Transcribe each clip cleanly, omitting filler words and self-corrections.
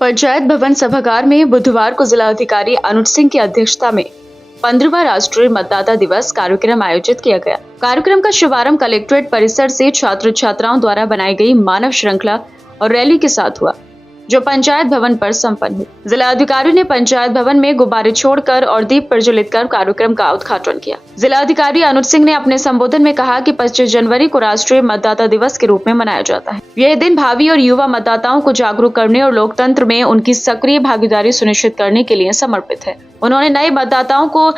पंचायत भवन सभागार में बुधवार को जिला अधिकारी अनुज सिंह की अध्यक्षता में 15वां राष्ट्रीय मतदाता दिवस कार्यक्रम आयोजित किया गया। कार्यक्रम का शुभारंभ कलेक्ट्रेट परिसर से छात्र छात्राओं द्वारा बनाई गई मानव श्रृंखला और रैली के साथ हुआ, जो पंचायत भवन पर संपन्न हुई। जिला अधिकारी ने पंचायत भवन में गुब्बारे छोड़कर और दीप प्रज्वलित कर कार्यक्रम का उद्घाटन किया। जिला अधिकारी अनुज सिंह ने अपने संबोधन में कहा कि 25 जनवरी को राष्ट्रीय मतदाता दिवस के रूप में मनाया जाता है। यह दिन भावी और युवा मतदाताओं को जागरूक करने और लोकतंत्र में उनकी सक्रिय भागीदारी सुनिश्चित करने के लिए समर्पित है। उन्होंने नए मतदाताओं को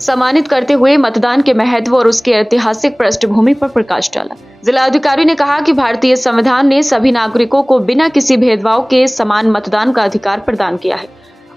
सम्मानित करते हुए मतदान के महत्व और उसकी ऐतिहासिक पृष्ठभूमि पर प्रकाश डाला। जिला अधिकारी ने कहा कि भारतीय संविधान ने सभी नागरिकों को बिना किसी भेदभाव के समान मतदान का अधिकार प्रदान किया है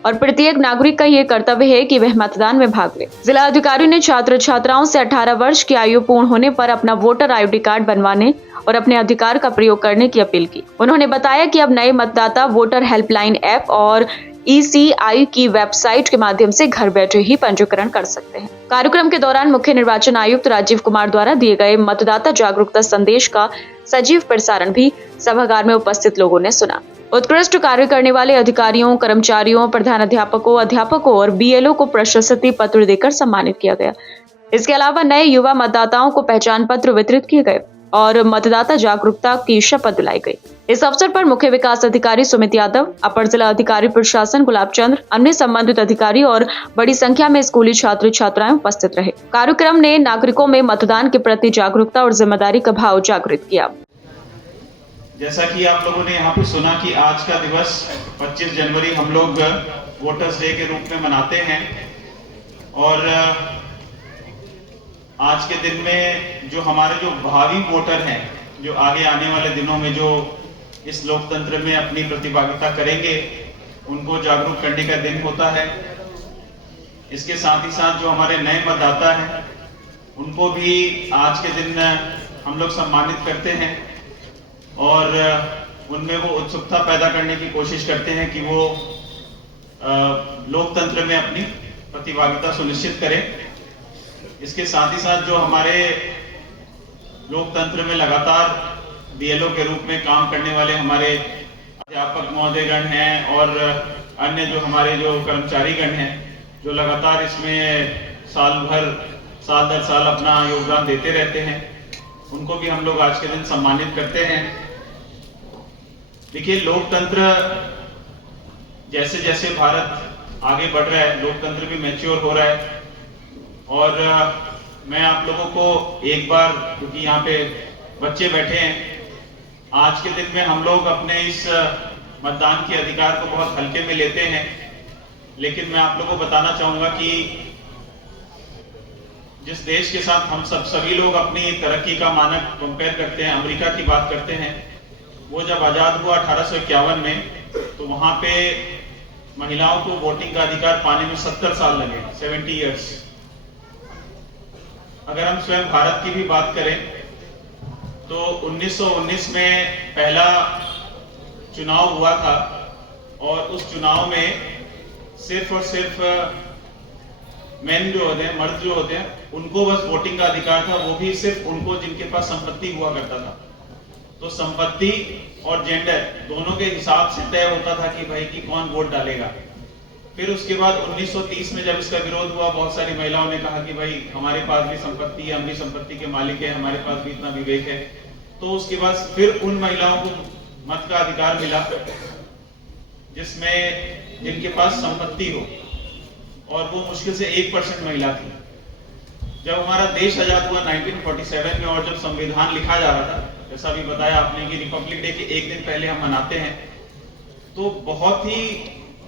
और प्रत्येक नागरिक का ये कर्तव्य है कि वह मतदान में भाग ले। जिला अधिकारी ने छात्र छात्राओं से 18 वर्ष की आयु पूर्ण होने पर अपना वोटर ID कार्ड बनवाने और अपने अधिकार का प्रयोग करने की अपील की। उन्होंने बताया कि अब नए मतदाता वोटर हेल्पलाइन ऐप और ECI की वेबसाइट के माध्यम से घर बैठे ही पंजीकरण कर सकते हैं। कार्यक्रम के दौरान मुख्य निर्वाचन आयुक्त राजीव कुमार द्वारा दिए गए मतदाता जागरूकता संदेश का सजीव प्रसारण भी सभागार में उपस्थित लोगों ने सुना। उत्कृष्ट कार्य करने वाले अधिकारियों, कर्मचारियों, अध्यापकों और BLO को प्रशस्ति पत्र देकर सम्मानित किया गया। इसके अलावा नए युवा मतदाताओं को पहचान पत्र वितरित किए गए और मतदाता जागरूकता की शपथ दिलाई गई। इस अवसर पर मुख्य विकास अधिकारी सुमित यादव, अपर जिला अधिकारी प्रशासन गुलाब चंद्र, अन्य संबंधित अधिकारी और बड़ी संख्या में स्कूली छात्र छात्राएं उपस्थित रहे। कार्यक्रम ने नागरिकों में मतदान के प्रति जागरूकता और जिम्मेदारी का भाव जागृत किया। जैसा कि आप लोगों ने यहाँ पे सुना कि आज का दिवस 25 जनवरी हम लोग वोटर्स डे के रूप में मनाते हैं और आज के दिन में जो हमारे जो भावी वोटर हैं, जो आगे आने वाले दिनों में जो इस लोकतंत्र में अपनी प्रतिभागिता करेंगे, उनको जागरूक करने का दिन होता है। इसके साथ ही साथ जो हमारे नए मतदाता हैं, उनको भी आज के दिन हम लोग सम्मानित करते हैं और उनमें वो उत्सुकता पैदा करने की कोशिश करते हैं कि वो लोकतंत्र में अपनी प्रतिभागिता सुनिश्चित करें। इसके साथ ही साथ जो हमारे लोकतंत्र में लगातार BLO के रूप में काम करने वाले हमारे अध्यापक महोदयगण हैं और अन्य जो हमारे जो कर्मचारीगण हैं, जो लगातार इसमें साल दर साल अपना योगदान देते रहते हैं, उनको भी हम लोग आज के दिन सम्मानित करते हैं। देखिए, लोकतंत्र जैसे जैसे भारत आगे बढ़ रहा है, लोकतंत्र भी मैच्योर हो रहा है और मैं आप लोगों को एक बार, क्योंकि यहाँ पे बच्चे बैठे हैं, आज के दिन में हम लोग अपने इस मतदान के अधिकार को बहुत हल्के में लेते हैं, लेकिन मैं आप लोगों को बताना चाहूंगा कि जिस देश के साथ हम सभी लोग अपनी तरक्की का मानक कंपेयर करते हैं, अमेरिका की बात करते हैं, वो जब आजाद हुआ 1851 में, तो वहां पे महिलाओं को वोटिंग का अधिकार पाने में 70 साल लगे, 70 इयर्स। अगर हम स्वयं भारत की भी बात करें तो 1919 में पहला चुनाव हुआ था और उस चुनाव में सिर्फ और सिर्फ मेन जो होते हैं, मर्द जो होते हैं, उनको बस वोटिंग का अधिकार था, वो भी सिर्फ उनको जिनके पास संपत्ति हुआ करता था। तो संपत्ति और जेंडर दोनों के हिसाब से तय होता था कि भाई कि कौन वोट डालेगा। फिर उसके बाद 1930 में जब इसका विरोध हुआ, बहुत सारी महिलाओं ने कहा कि भाई हमारे पास भी संपत्ति है, हम भी संपत्ति के मालिक है, हमारे पास भी इतना विवेक है। तो उसके बाद फिर उन महिलाओं को मत का अधिकार मिला जिसमें जिनके पास संपत्ति हो, और वो मुश्किल से 1% महिला थी। जब हमारा देश आजाद हुआ 1947 में और जब संविधान लिखा जा रहा था, जैसा भी बताया आपने कि रिपब्लिक डे के एक दिन पहले हम मनाते हैं, तो बहुत ही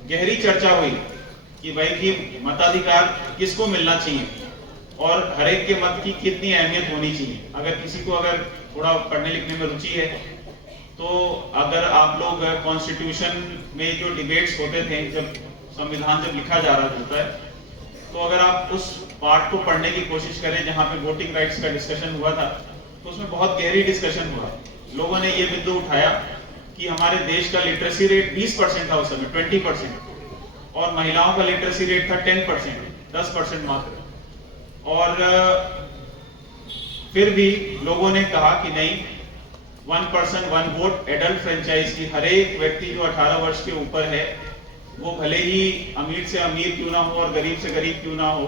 गहरी चर्चा हुई कि भाई कि मताधिकार किसको मिलना चाहिए और हर एक के मत की कितनी अहमियत होनी चाहिए। अगर किसी को अगर थोड़ा पढ़ने लिखने में रुचि है तो अगर आप लोग कॉन्स्टिट्यूशन में जो डिबेट्स होते थे, जब संविधान जब लिखा जा रहा होता है, तो अगर आप उस पार्ट को पढ़ने की कोशिश करें जहां पे वोटिंग राइट्स का डिस्कशन हुआ था, तो उसमें बहुत गहरी डिस्कशन हुआ। लोगों ने ये बिंदु उठाया कि हमारे देश का लिटरेसी रेट 20% था उस समय, 20%, और महिलाओं का लिटरेसी रेट था 10%, 10% मात्र। और फिर भी लोगों ने कहा कि नहीं, one person one vote adult franchise की हर एक व्यक्ति जो 18 वर्ष के ऊपर है, वो भले ही अमीर से अमीर क्यों ना हो और गरीब से गरीब क्यों ना हो,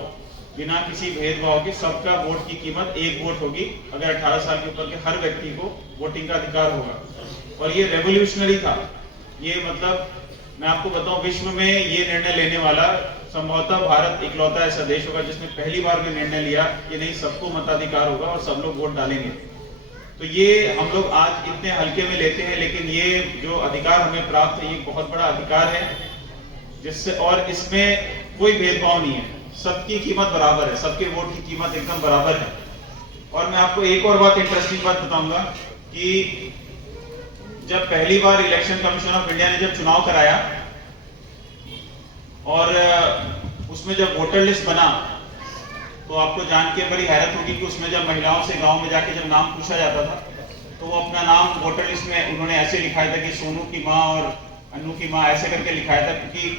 बिना किसी भेदभाव के सबका वोट की कीमत एक वोट होगी अगर 18 साल के ऊपर के हर व्यक्ति को वोटिंग का अधिकार होगा। और ये रेवोल्यूशनरी था। ये मतलब मैं आपको बताऊं, विश्व में ये निर्णय लेने वाला संभवतः भारत इकलौता ऐसा देश होगा जिसने पहली बार में निर्णय लिया कि नहीं, सबको मताधिकार होगा और सब लोग वोट डालेंगे। तो ये हम लोग आज इतने हल्के में लेते हैं, लेकिन ये जो अधिकार हमें प्राप्त है ये बहुत बड़ा अधिकार है, जिससे और इसमें कोई भेदभाव नहीं है, सबकी कीमत बराबर है, सबके वोट की कीमत एकदम बराबर है। और मैं आपको एक और बात, इंटरेस्टिंग बात बताऊंगा कि जब पहली बार इलेक्शन कमीशन ऑफ इंडिया ने जब चुनाव कराया और उसमें जब वोटर लिस्ट बना, तो आपको जान के बड़ी हैरत होगी कि उसमें जब महिलाओं से गांव में जाके जब नाम पूछा जाता था तो वो अपना नाम वोटर लिस्ट में उन्होंने ऐसे लिखाया था कि सोनू की माँ और अन्नू की माँ ऐसे करके लिखाया था, क्योंकि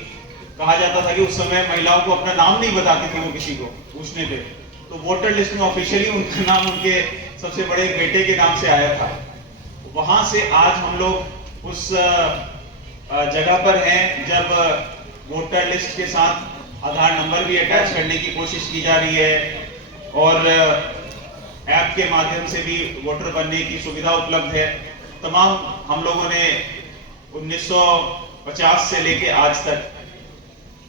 कहा जाता था कि उस समय महिलाओं को अपना नाम नहीं बताती थी वो किसी को पूछने पे। तो वोटर लिस्ट में ऑफिशियली उनका नाम उनके सबसे बड़े बेटे के नाम से आया था। वहां से आज हम लोग उस जगह पर हैं जब वोटर लिस्ट के साथ आधार नंबर भी अटैच करने की कोशिश की जा रही है और ऐप के माध्यम से भी वोटर बनने की सुविधा उपलब्ध है। तमाम हम लोगों ने 1950 से लेके आज तक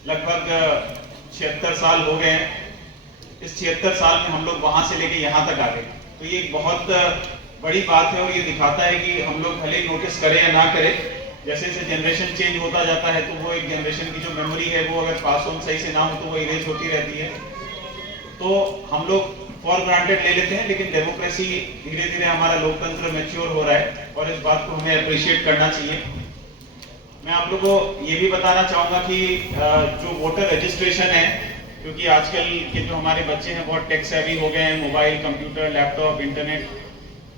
लगभग 76 साल हो गए। इस 76 साल में हम लोग वहां से लेके यहाँ तक आ गए। तो ये एक बहुत बड़ी बात है और ये दिखाता है कि हम लोग भले ही नोटिस करें या ना करें, जैसे जैसे जनरेशन चेंज होता जाता है तो वो एक जनरेशन की जो मेमोरी है वो अगर पास ऑन सही से ना हो तो वो इरेज होती रहती है। तो हम लोग फॉर ग्रांटेड ले लेते हैं, लेकिन डेमोक्रेसी धीरे धीरे हमारा लोकतंत्र मैच्योर हो रहा है और इस बात को हमें अप्रिशिएट करना चाहिए। मैं आप लोगों को ये भी बताना चाहूंगा कि जो वोटर रजिस्ट्रेशन है, क्योंकि आजकल के जो हमारे बच्चे हैं बहुत टेक सेवी हो गए हैं, मोबाइल, कंप्यूटर, लैपटॉप, इंटरनेट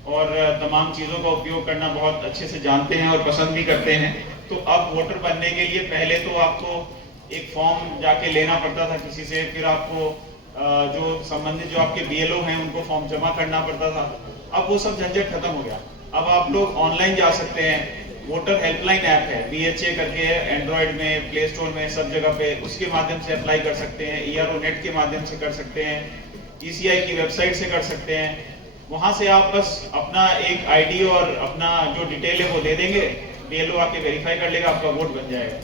और तमाम चीज़ों का उपयोग करना बहुत अच्छे से जानते हैं और पसंद भी करते हैं। तो अब वोटर बनने के लिए पहले तो आपको एक फॉर्म जाके लेना पड़ता था किसी से, फिर आपको जो संबंधित जो आपके BLO हैं उनको फॉर्म जमा करना पड़ता था। अब वो सब झंझट खत्म हो गया। अब आप लोग ऑनलाइन जा सकते हैं। वोटर हेल्पलाइन ऐप है, BHA करके है, एंड्रॉइड में, प्ले स्टोर में, सब जगह पे, उसके माध्यम से अप्लाई कर सकते हैं। ERO नेट के माध्यम से कर सकते हैं, ECI की वेबसाइट से कर सकते हैं। वहां से आप बस अपना एक ID और अपना जो डिटेल है वो दे देंगे, BLO आके वेरीफाई कर लेगा, आपका वोट बन जाएगा।